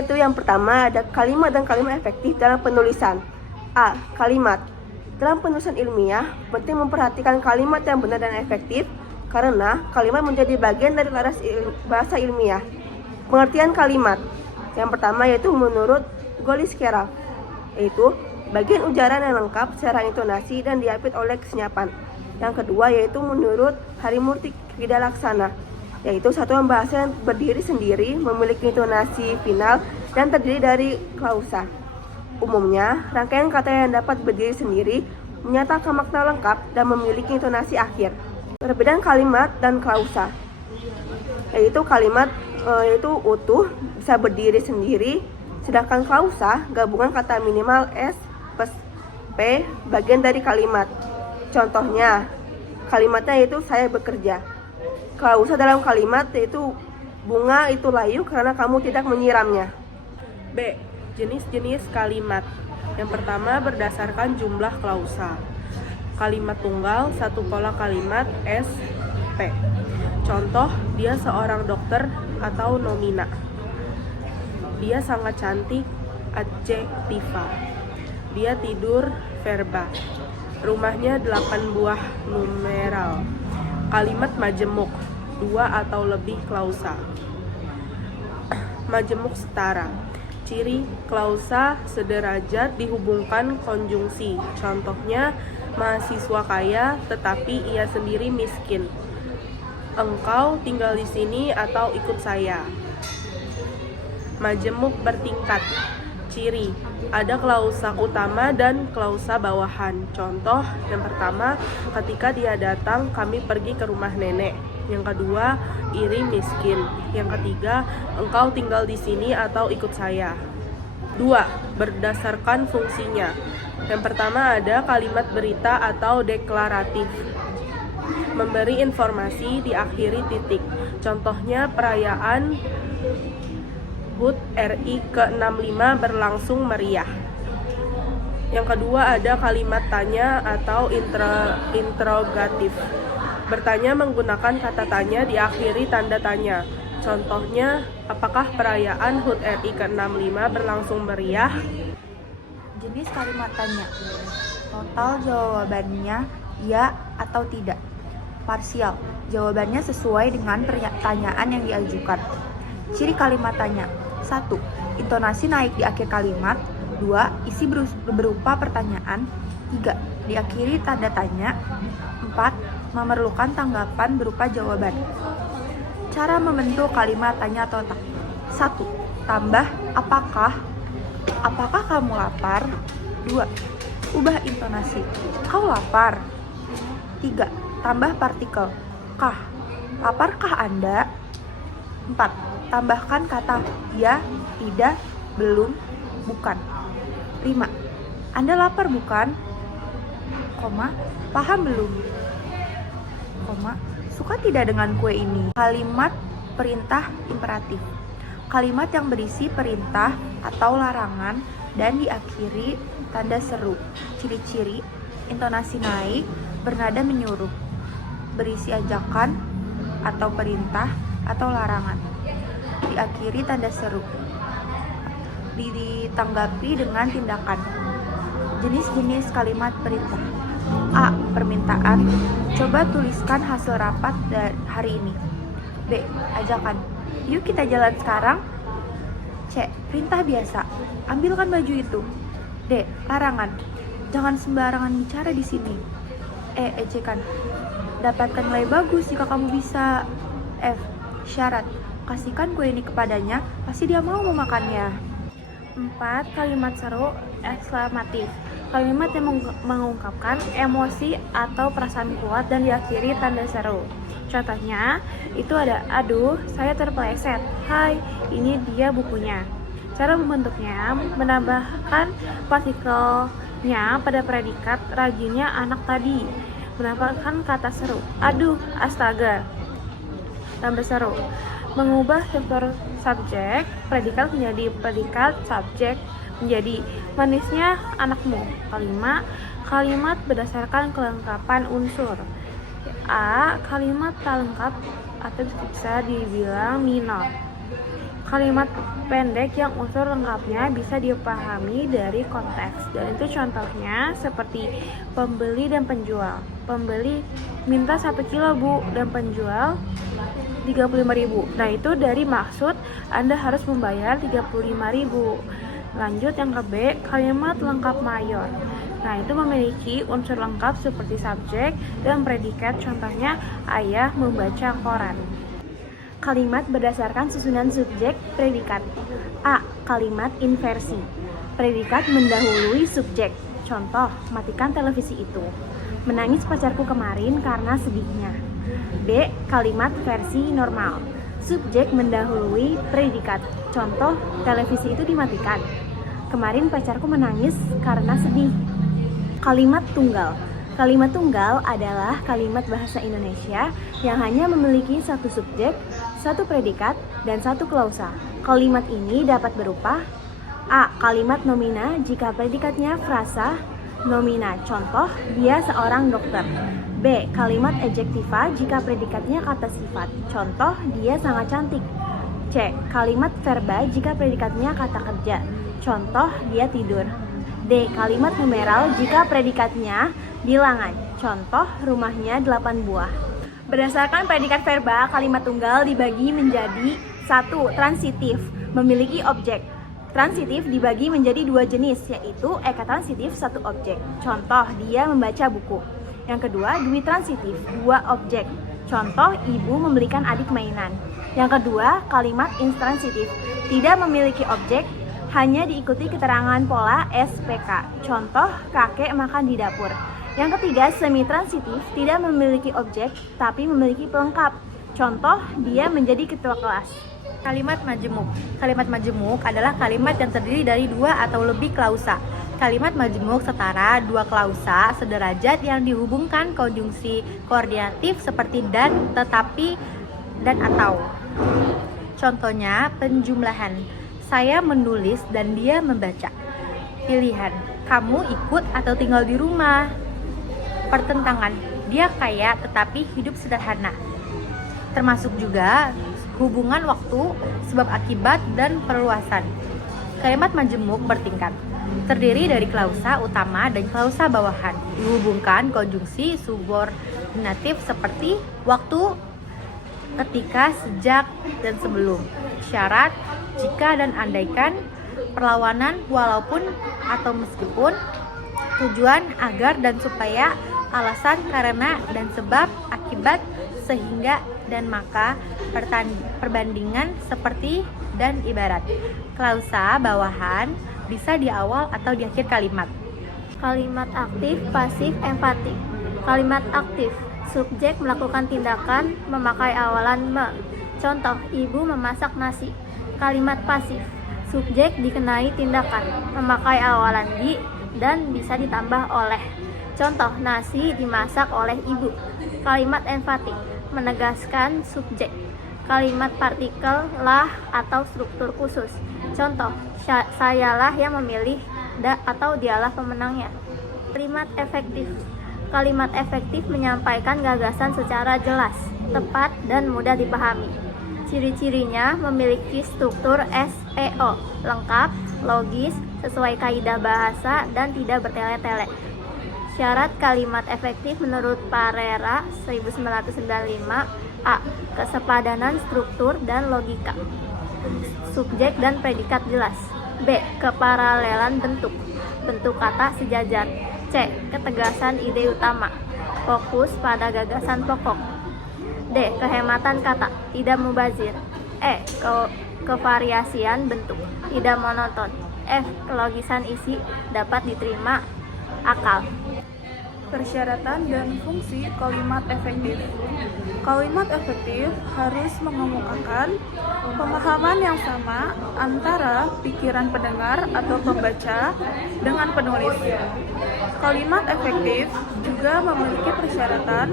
yaitu yang pertama ada kalimat dan kalimat efektif dalam penulisan. A. Kalimat. Dalam penulisan ilmiah, penting memperhatikan kalimat yang benar dan efektif karena kalimat menjadi bagian dari laras bahasa ilmiah. Pengertian kalimat. Yang pertama yaitu menurut Goliskera, yaitu bagian ujaran yang lengkap secara intonasi dan diapit oleh kesenyapan. Yang kedua yaitu menurut Harimurti Kidalaksana, yaitu satuan bahasa yang berdiri sendiri, memiliki intonasi final dan terdiri dari klausa. Umumnya, rangkaian kata yang dapat berdiri sendiri menyatakan makna lengkap dan memiliki intonasi akhir. Perbedaan kalimat dan klausa, yaitu kalimat yaitu utuh bisa berdiri sendiri, sedangkan klausa gabungan kata minimal S plus P bagian dari kalimat. Contohnya, kalimatnya yaitu saya bekerja. Klausa dalam kalimat yaitu bunga itu layu karena kamu tidak menyiramnya. B. Jenis-jenis kalimat. Yang pertama berdasarkan jumlah klausa. Kalimat tunggal, satu pola kalimat S, P. Contoh, dia seorang dokter atau nomina. Dia sangat cantik, adjektiva. Dia tidur, verba. Rumahnya 8 buah numeral. Kalimat majemuk, 2 atau lebih klausa. Majemuk setara. Ciri klausa sederajat dihubungkan konjungsi. Contohnya, mahasiswa kaya tetapi ia sendiri miskin. Engkau tinggal di sini atau ikut saya. Majemuk bertingkat. Ciri, ada klausa utama dan klausa bawahan. Contoh, yang pertama, ketika dia datang, kami pergi ke rumah nenek. Yang kedua, iri miskin. Yang ketiga, engkau tinggal di sini atau ikut saya. 2. Berdasarkan fungsinya. Yang pertama ada kalimat berita atau deklaratif. Memberi informasi diakhiri titik. Contohnya perayaan HUT RI ke-65 berlangsung meriah. Yang kedua ada kalimat tanya atau interrogatif. Bertanya menggunakan kata tanya diakhiri tanda tanya. Contohnya, apakah perayaan HUT RI ke-65 berlangsung meriah? Jenis kalimat tanya. Total jawabannya ya atau tidak. Parsial, jawabannya sesuai dengan pertanyaan yang diajukan. Ciri kalimat tanya. 1. Intonasi naik di akhir kalimat. 2. Isi berupa pertanyaan. 3. Diakhiri tanda tanya. 4. Memerlukan tanggapan berupa jawaban. Cara membentuk kalimat tanya atau tak. 1. Tambah apakah. Apakah kamu lapar? 2. Ubah intonasi. Kau lapar? 3. Tambah partikel. Kah. Laparkah Anda? 4. Tambahkan kata ya, tidak, belum, bukan. 5. Anda lapar bukan? Paham belum? Suka tidak dengan kue ini? Kalimat perintah imperatif. Kalimat yang berisi perintah atau larangan dan diakhiri tanda seru. Ciri-ciri, intonasi naik, bernada menyuruh, berisi ajakan atau perintah atau larangan, diakhiri tanda seru, ditanggapi dengan tindakan. Jenis-jenis kalimat perintah. A. Permintaan. Coba tuliskan hasil rapat hari ini. B. Ajakan. Yuk kita jalan sekarang. C. Perintah biasa. Ambilkan baju itu. D. Larangan. Jangan sembarangan bicara di sini. E. Ejekan. Dapatkan nilai bagus jika kamu bisa. F. Syarat. Kasihkan kue ini kepadanya, pasti dia mau memakannya. 4. Kalimat seru ekslamatif. Kalimat yang mengungkapkan emosi atau perasaan kuat dan diakhiri tanda seru. Contohnya, itu ada, aduh, saya terpeleset. Hai, ini dia bukunya. Cara membentuknya, menambahkan partikelnya pada predikat, rajinnya anak tadi. Menambahkan kata seru. Aduh, astaga. Tambah seru. Mengubah struktur subjek, predikat menjadi predikat, subjek menjadi manisnya anakmu. 5. Kalimat berdasarkan kelengkapan unsur. A. Kalimat tak lengkap atau bisa dibilang minor. Kalimat pendek yang unsur lengkapnya bisa dipahami dari konteks. Dan itu contohnya seperti pembeli dan penjual. Pembeli minta 1 kilo bu, dan penjual 35.000. Nah itu dari maksud Anda harus membayar 35.000. Lanjut yang ke B, kalimat lengkap mayor. Nah itu memiliki unsur lengkap seperti subjek dan predikat. Contohnya ayah membaca koran. Kalimat berdasarkan susunan subjek predikat. A. Kalimat inversi. Predikat mendahului subjek. Contoh, matikan televisi itu. Menangis pacarku kemarin karena sedihnya. B. Kalimat versi normal. Subjek mendahului predikat. Contoh, televisi itu dimatikan. Kemarin pacarku menangis karena sedih. Kalimat tunggal. Kalimat tunggal adalah kalimat bahasa Indonesia yang hanya memiliki satu subjek, satu predikat, dan satu klausa. Kalimat ini dapat berupa A. Kalimat nomina jika predikatnya frasa nomina. Contoh, dia seorang dokter. B. Kalimat adjektiva jika predikatnya kata sifat. Contoh, dia sangat cantik. C. Kalimat verba jika predikatnya kata kerja. Contoh, dia tidur. D. Kalimat numeral jika predikatnya bilangan. Contoh, rumahnya 8 buah. Berdasarkan predikat verba, kalimat tunggal dibagi menjadi 1. Transitif, memiliki objek. Transitif dibagi menjadi 2 jenis, yaitu ekatransitif, 1 objek. Contoh, dia membaca buku. Yang kedua, dwitransitif, 2 objek. Contoh, ibu membelikan adik mainan. Yang kedua, kalimat intransitif, tidak memiliki objek, hanya diikuti keterangan pola SPK. Contoh, kakek makan di dapur. Yang ketiga, semi-transitif, tidak memiliki objek, tapi memiliki pelengkap. Contoh, dia menjadi ketua kelas. Kalimat majemuk. Kalimat majemuk adalah kalimat yang terdiri dari 2 atau lebih klausa. Kalimat majemuk setara 2 klausa sederajat yang dihubungkan konjungsi koordinatif seperti dan, tetapi, dan atau. Contohnya, penjumlahan. Saya menulis dan dia membaca. Pilihan, kamu ikut atau tinggal di rumah. Pertentangan, dia kaya tetapi hidup sederhana. Termasuk juga hubungan waktu, sebab akibat, dan perluasan. Kalimat majemuk bertingkat, terdiri dari klausa utama dan klausa bawahan. Dihubungkan konjungsi subordinatif seperti waktu, ketika, sejak, dan sebelum. Syarat, jika dan andaikan, perlawanan, walaupun atau meskipun, tujuan, agar dan supaya, alasan, karena dan sebab, akibat, sehingga dan maka, perbandingan, seperti, dan ibarat. Klausa bawahan bisa di awal atau di akhir kalimat. Kalimat aktif, pasif, empati. Kalimat aktif, subjek melakukan tindakan memakai awalan me. Contoh, ibu memasak nasi. Kalimat pasif, subjek dikenai tindakan memakai awalan di dan bisa ditambah oleh. Contoh, nasi dimasak oleh ibu. Kalimat enfatik, menegaskan subjek. Kalimat partikel lah atau struktur khusus. Contoh, sayalah yang memilih atau dialah pemenangnya. Kalimat efektif. Kalimat efektif menyampaikan gagasan secara jelas, tepat, dan mudah dipahami. Ciri-cirinya memiliki struktur SEO, lengkap, logis, sesuai kaidah bahasa, dan tidak bertele-tele. Syarat kalimat efektif menurut Parera 1995. A. Kesepadanan struktur dan logika. Subjek dan predikat jelas. B. Keparalelan bentuk. Bentuk kata sejajar. C. Ketegasan ide utama. Fokus pada gagasan pokok. D. Kehematan kata, tidak mubazir. E. Kevariasian bentuk, tidak monoton. F. Kelogisan isi, dapat diterima akal. Persyaratan dan fungsi kalimat efektif. Kalimat efektif harus mengemukakan pemahaman yang sama antara pikiran pendengar atau pembaca dengan penulis. Kalimat efektif juga memiliki persyaratan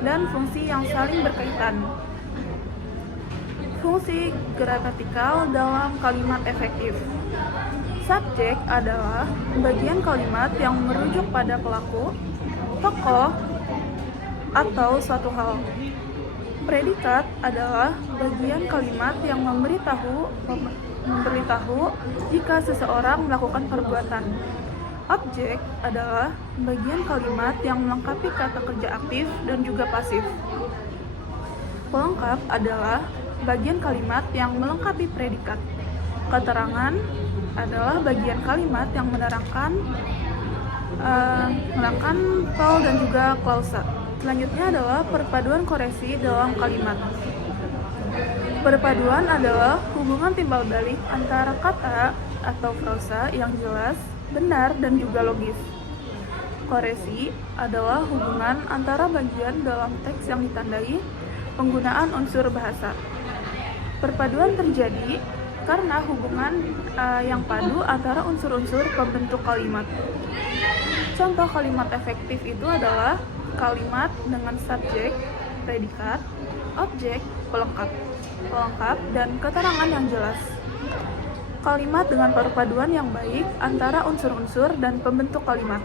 dan fungsi yang saling berkaitan. Fungsi gramatikal dalam kalimat efektif. Subjek adalah bagian kalimat yang merujuk pada pelaku, tokoh, atau suatu hal. Predikat adalah bagian kalimat yang memberitahu jika seseorang melakukan perbuatan. Objek adalah bagian kalimat yang melengkapi kata kerja aktif dan juga pasif. Pelengkap adalah bagian kalimat yang melengkapi predikat. Keterangan adalah bagian kalimat yang menerangkan pel dan juga klausa. Selanjutnya adalah perpaduan koresi dalam kalimat. Perpaduan adalah hubungan timbal balik antara kata atau frasa yang jelas, benar, dan juga logis. Koresi adalah hubungan antara bagian dalam teks yang ditandai penggunaan unsur bahasa. Perpaduan terjadi karena hubungan yang padu antara unsur-unsur pembentuk kalimat. Contoh kalimat efektif itu adalah kalimat dengan subjek, predikat, objek, pelengkap, dan keterangan yang jelas. Kalimat dengan perpaduan yang baik antara unsur-unsur dan pembentuk kalimat.